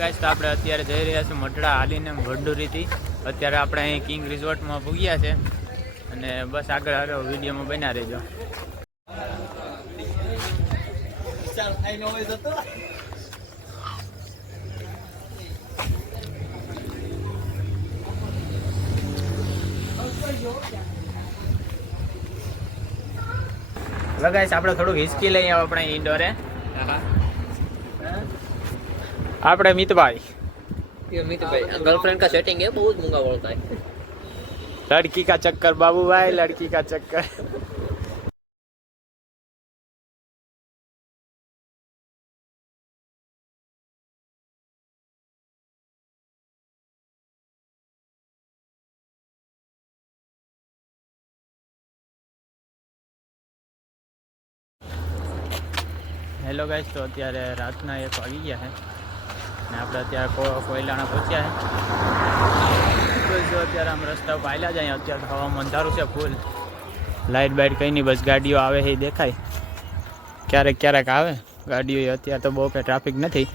Guys તો આપણે અત્યારે જઈ રહ્યા છીએ મઢડા હાલીને વડુરીથી. અત્યારે આપણે અહીં કિંગ રિઝોર્ટમાં પૂગ્યા છે અને બસ આગળ આગળ વિડીયોમાં બન્યા રહેજો. હવે ગાઈસ આપણે થોડુંક હિસ્કી લઈ આવો આપણે ઇન્ડોરે. આપણે મિતભાઈ गर्लफ्रेंड का सेटिंग है, बहुत महंगा पड़ता है. लड़की का चक्कर बाबू भाई, लड़की का चक्कर. હેલો ગાઈસ, તો અત્યારે રાતના 1 વાગી ગયા છે ને આપણે અત્યારે કોયલાણા પહોંચ્યા છે. જો અત્યારે આમ રસ્તા ઉપર આવેલા જાય. અત્યારે હવામાં અંધારું છે ફૂલ. લાઇટ બાઇટ કંઈ નહીં, બસ ગાડીઓ આવે એ દેખાય. ક્યારેક ક્યારેક આવે ગાડીઓ. અત્યારે તો બહુ કંઈ ટ્રાફિક નથી.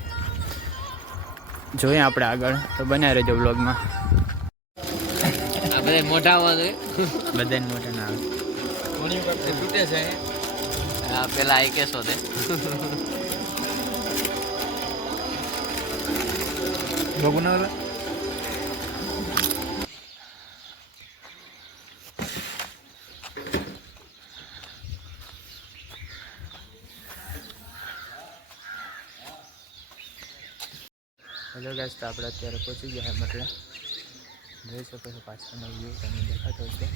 જોઈએ આપણે આગળ, તો બનાવી રહેજો બ્લોગમાં. બધા મોટા આવે બધાને મોટા ના આવે. તૂટે છે પેલા આ કેસો દે. બગુના હેલો ગાઈસ, તો આપણે અત્યારે પહોંચી ગયા છે મતલબ. જોઈ શકો છો પાછળનો વ્યૂ તમને દેખાતો છે.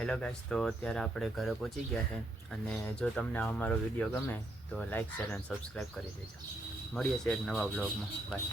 હેલો ગાઈસ, તો અત્યારે આપણે ઘરે પહોંચી ગયા છે અને જો તમને અમારો વિડીયો ગમે તો લાઈક શેર અને સબસ્ક્રાઈબ કરી દેજો. મળીએ છીએ એક નવા બ્લોગમાં. બાય.